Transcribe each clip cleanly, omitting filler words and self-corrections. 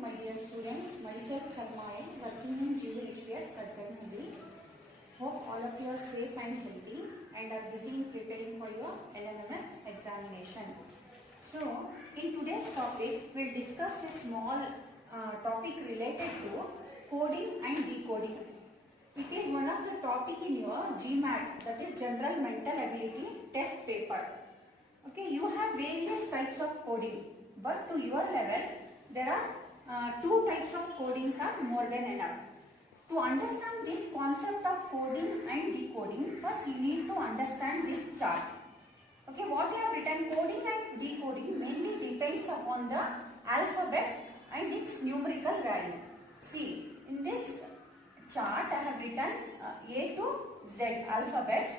my dear students. Myself Sarmayan, working in GVHPS Kadkarnadi. Hope all of you are safe and healthy and are busy in preparing for your LMS examination. So, in today's topic, we'll discuss a small topic related to coding and decoding. It is one of the topic in your GMAT, that is General Mental Ability Test paper. Okay, you have various types of coding, but to your level, there are two types of codings are more than enough. To understand this concept of coding and decoding, first you need to understand this chart. Okay, what I have written, coding and decoding mainly depends upon the alphabets and its numerical value. See, in this chart I have written A to Z alphabets,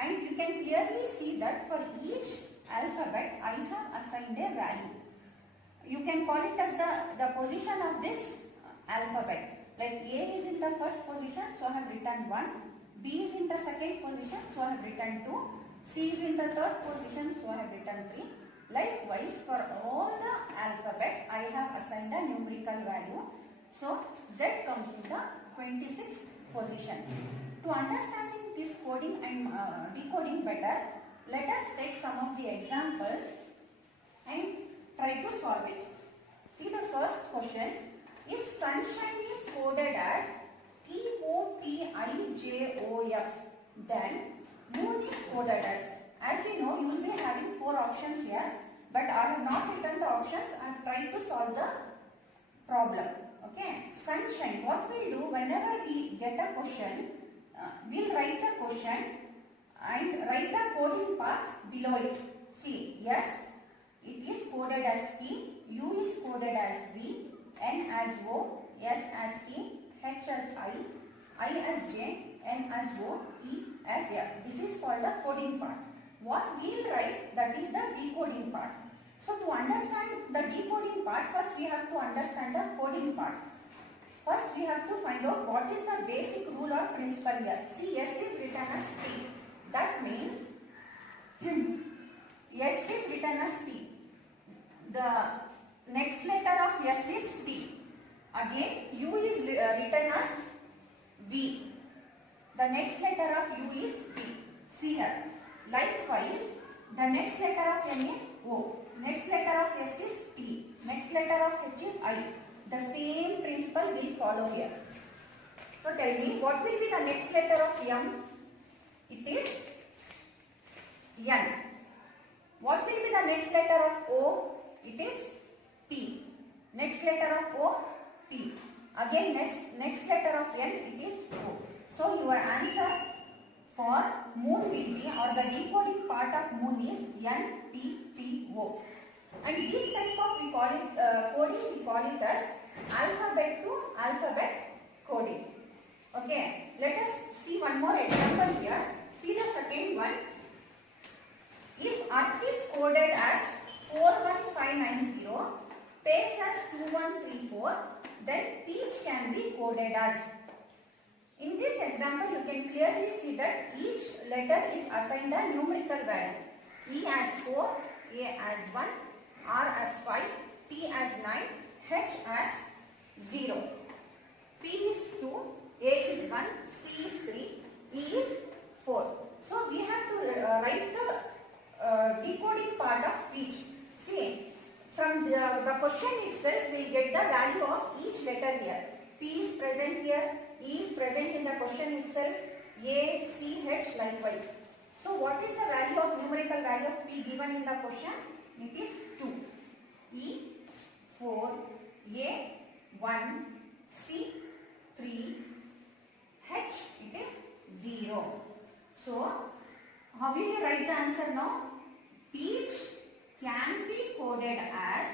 and you can clearly see that for each alphabet I have assigned a value. You can call it as the position of this alphabet. Like A is in the first position, so I have written 1. B is in the second position, so I have written 2. C is in the third position, so I have written 3. Likewise, for all the alphabets, I have assigned a numerical value. So, Z comes in the 26th position. To understanding this coding and decoding better, let us take some of the examples and try to solve it. See the first question. If sunshine is coded as TOTIJOF, then moon is coded as you know, you will be having 4 options here, but I have not written the options. I have tried to solve the problem. Okay, sunshine. What we'll do whenever we get a question, we'll write the question and write the coding part below it. See, yes, it is coded as T, U is coded as V, N as O, S as T, H as I as J, N as O, E as F. This is called the coding part. What we'll write, that is the decoding part. So to understand the decoding part, first we have to understand the coding part. First we have to find out what is the basic rule or principle here. See, S is written as T. That means S is written as T. The next letter of S is T. Again, U is written as V. The next letter of U is P. See here. Likewise, the next letter of N is O. Next letter of S is T. Next letter of H is I. The same principle will follow here. So tell me, what will be the next letter of M? It is N. What will be the next letter of O? It is P. Next letter of O, P. Again, next letter of N, it is O. So your answer for moon will be, or the decoding part of moon is NPPO. And this type of coding we call it as alphabet to alphabet coding. Okay, let us see one more example here. See the second one. If Earth is coded as 41590, space as 2134, then peach can be coded as. In this example, you can clearly see that each letter is assigned a numerical value. E as 4, A as 1, R as 5, T as 9, H as 0. P is 2, A is 1, C is 3, E is 4. So we have to write the decoding part of peach. See, from the question itself, we get the value of each letter here. P is present here, E is present in the question itself, A, C, H likewise. So what is the value of numerical value of P given in the question? It is 2. E, 4, A, 1, C, 3, H, it is 0. So, how will you write the answer now? Peach can be coded as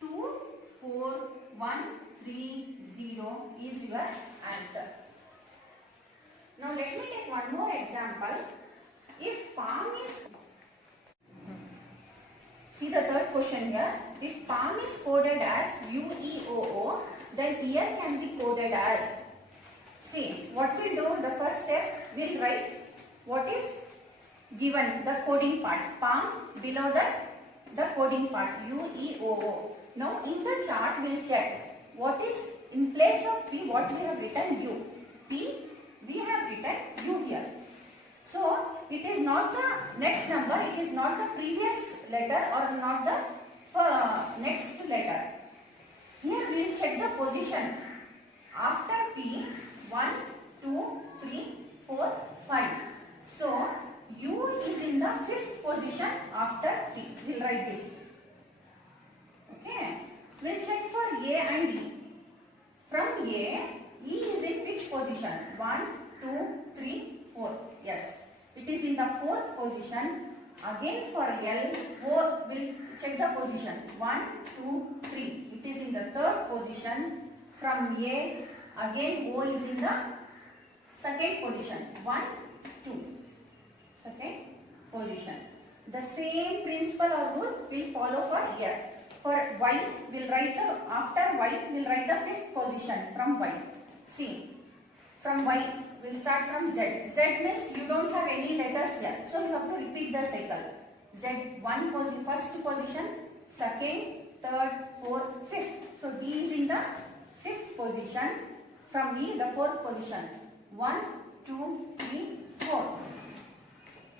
24130 is your answer. Now let me take one more example. If palm is, see the third question here. If palm is coded as UEOO, then ear can be coded as. See, what we'll do, the first step, we'll write what is given, the coding part. Palm, below that, the coding part, UEOO. Now in the chart we'll check what is in place of P, what we have written U. P, we have written U here. So it is not the next number, it is not the previous letter or not the next letter. Here we will check the position. After P, 1, 2, 3, 4, 5. So U is in the 5th position after P. We will write this. Okay. We will check for A and E. From A, E is in which position? 1, 2, 3, 4. Yes. It is in the 4th position. Again for L, 4 will check the position. 1, 2, 3. It is in the 3rd position. From A, again O is in the 2nd position. 1, 2. 2nd position. The same principle or rule will follow for here. For Y, we'll write the, after Y, we'll write the 5th position from Y. See, from Y, we'll start from Z. Z means you don't have any letters there. So you have to repeat the cycle. Z, 1st position, 2nd, 3rd, 4th, 5th. So D is in the 5th position. From E, the 4th position. 1, 2, 3, 4.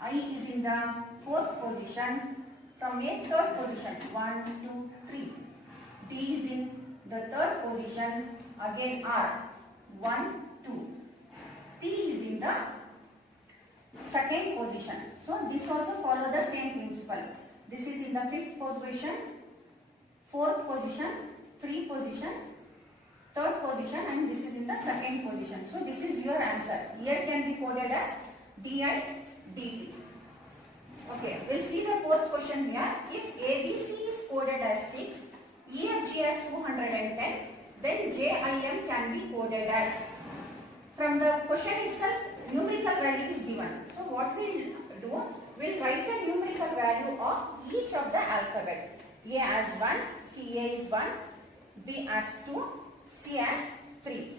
I is in the 4th position. From A, 3rd position. 1, 2, 3. D is in the 3rd position. Again R. 1, 2. T is in the 2nd position. So this also follow the same principle. This is in the 5th position, 4th position, 3rd position, 3rd position, and this is in the 2nd position. So this is your answer. Here can be coded as DI DT. Okay, we'll see the 4th question here. If ABC is coded as 6, EFG as 210, then JIM can be coded as. From the question itself, numerical value is given. So what we'll do, we'll write the numerical value of each of the alphabet. A as 1, C A is 1, B as 2, C as 3.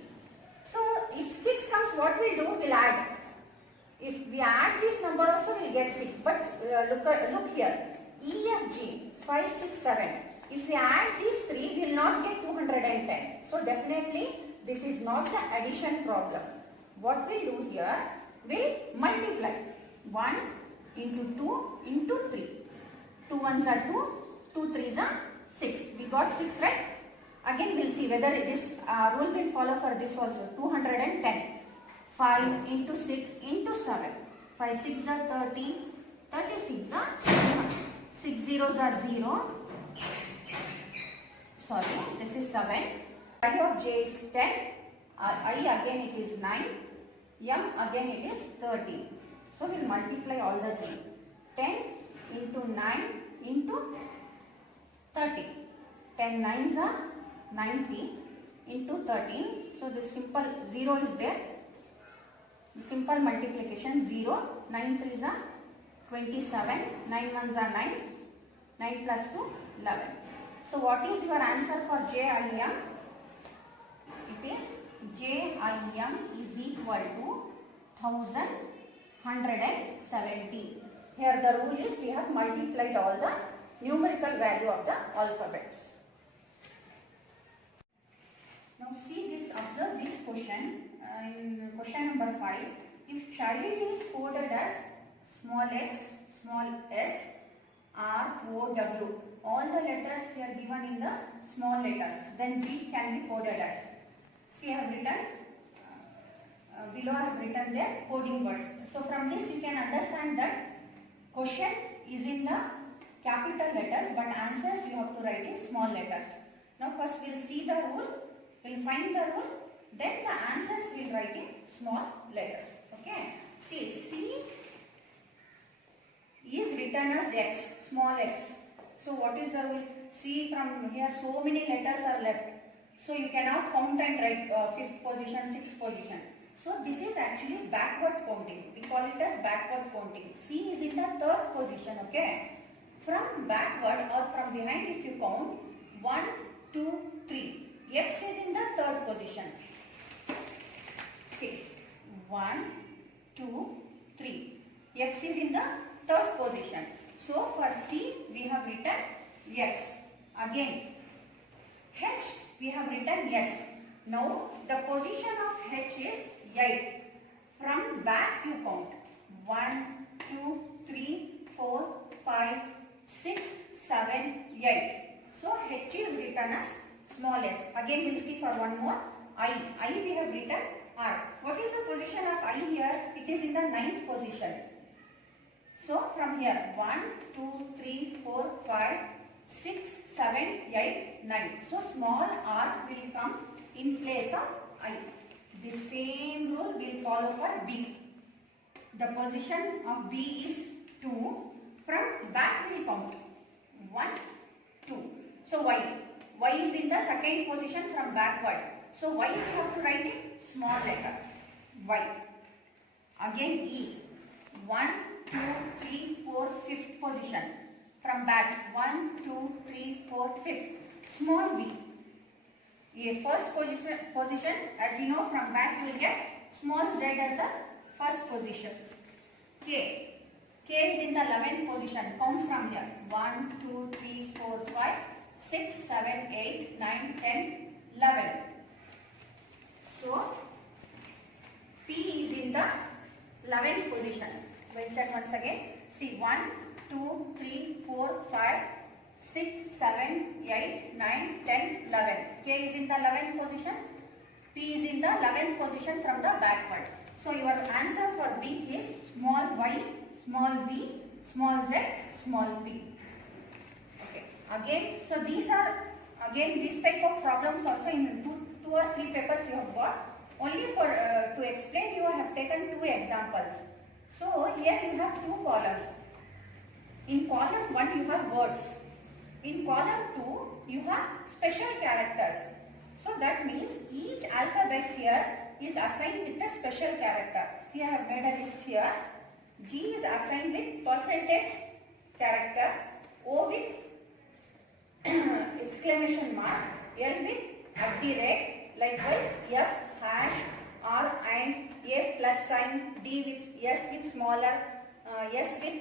So if 6 comes, what we'll do, we'll add. If we add this number also, we'll get 6. But look here, E, F, G, 5, 6, 7. If we add these 3, we will not get 210. So definitely this is not the addition problem. What we will do here, we multiply 1 into 2 into 3. 2 ones are 2, 2 threes are 6. We got 6, right? Again we will see whether this rule will follow for this also. 210. 5 into 6 into 7. 5 6 are 30. 36 are 6 zeros are 0. Sorry, this is 7. Value of J is 10. I again it is 9. M again it is 13. So we will multiply all the three. 10 into 9 into 30. 10 nines are 90 into 13. So this simple 0 is there. Simple multiplication 0. 9 threes are 27. 9 ones are 9. 9 plus 2 11. So what is your answer for JIM? It is JIM is equal to 1170. Here the rule is we have multiplied all the numerical value of the alphabets. Now see this, observe this question in question number 5. If child is coded as small x, small s, R, O, W, all the letters they are given in the small letters, then B can be coded as. See I have written, below I have written their coding words. So from this you can understand that question is in the capital letters but answers you have to write in small letters. Now first we will see the rule, we will find the rule, then the answers we will write in small letters. Okay. See, C is written as x, small x. So what is the rule? See from here so many letters are left. So you cannot count and write 5th position, 6th position. So this is actually backward counting. We call it as backward counting. C is in the 3rd position, okay. From backward or from behind if you count 1, 2, 3. X is in the 3rd position. See 1, 2, 3. X is in the 3rd position. So for C we have written x. Again we have written S. Now the position of H is 8. From back you count 1, 2, 3, 4, 5, 6, 7, 8. So H is written as small s. Again we will see for one more. I we have written R. What is the position of I here? It is in the 9th position. So from here 1, 2, 3, 4, 5, 6, 7, 8, 9. So small r will come in place of I. The same rule will follow for B. The position of B is 2. From back we will count 1, 2. So Y. Y is in the 2nd position from backward. So Y we have to write in small letter. Y. Again E. 1, 2, 3, 4, 5th position. From back 1, 2, 3, 4, 5th. Small b. A first position, as you know, from back you will get small z as the first position. K. K is in the 11th position. Count from here. 1, 2, 3, 4, 5, 6, 7, 8, 9, 10, 11. So P is in the 11th position. We'll check once again. See 1, 2, 3, 4, 5, 6, 7, 8, 9, 10, 11. K is in the 11th position. P is in the 11th position from the backward. So your answer for B is small y, small b, small z, small p. Okay. Again, so these are again this type of problems also in two or three papers you have got. Only for to explain you have taken 2 examples. So here you have 2 columns. In column 1 you have words. In column 2 you have special characters. So that means each alphabet here is assigned with a special character. See, I have made a list here. G is assigned with percentage character, O with exclamation mark, L with @, likewise F, hash, R and A plus sign, D with S with smaller, S with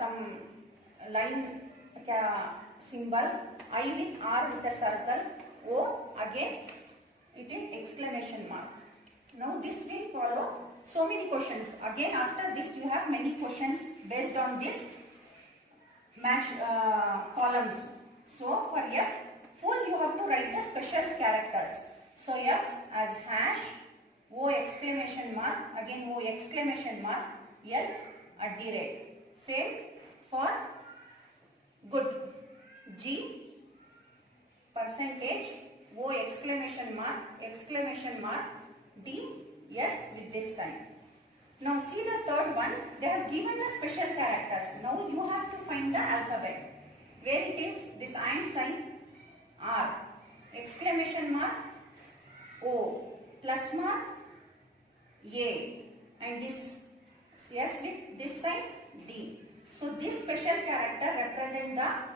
some line symbol, I with R with a circle, O again it is exclamation mark. Now this will follow so many questions. Again after this you have many questions based on this match columns. So for F full you have to write the special characters. So F as hash, O exclamation mark, again O exclamation mark, L @. Same for good. G percentage, O exclamation mark, D, S with this sign. Now see the third one, they have given the special characters. Now you have to find the alphabet. Where it is, this and sign, R, exclamation mark, O, plus mark, A, and this S with this sign, D. So this special character represents the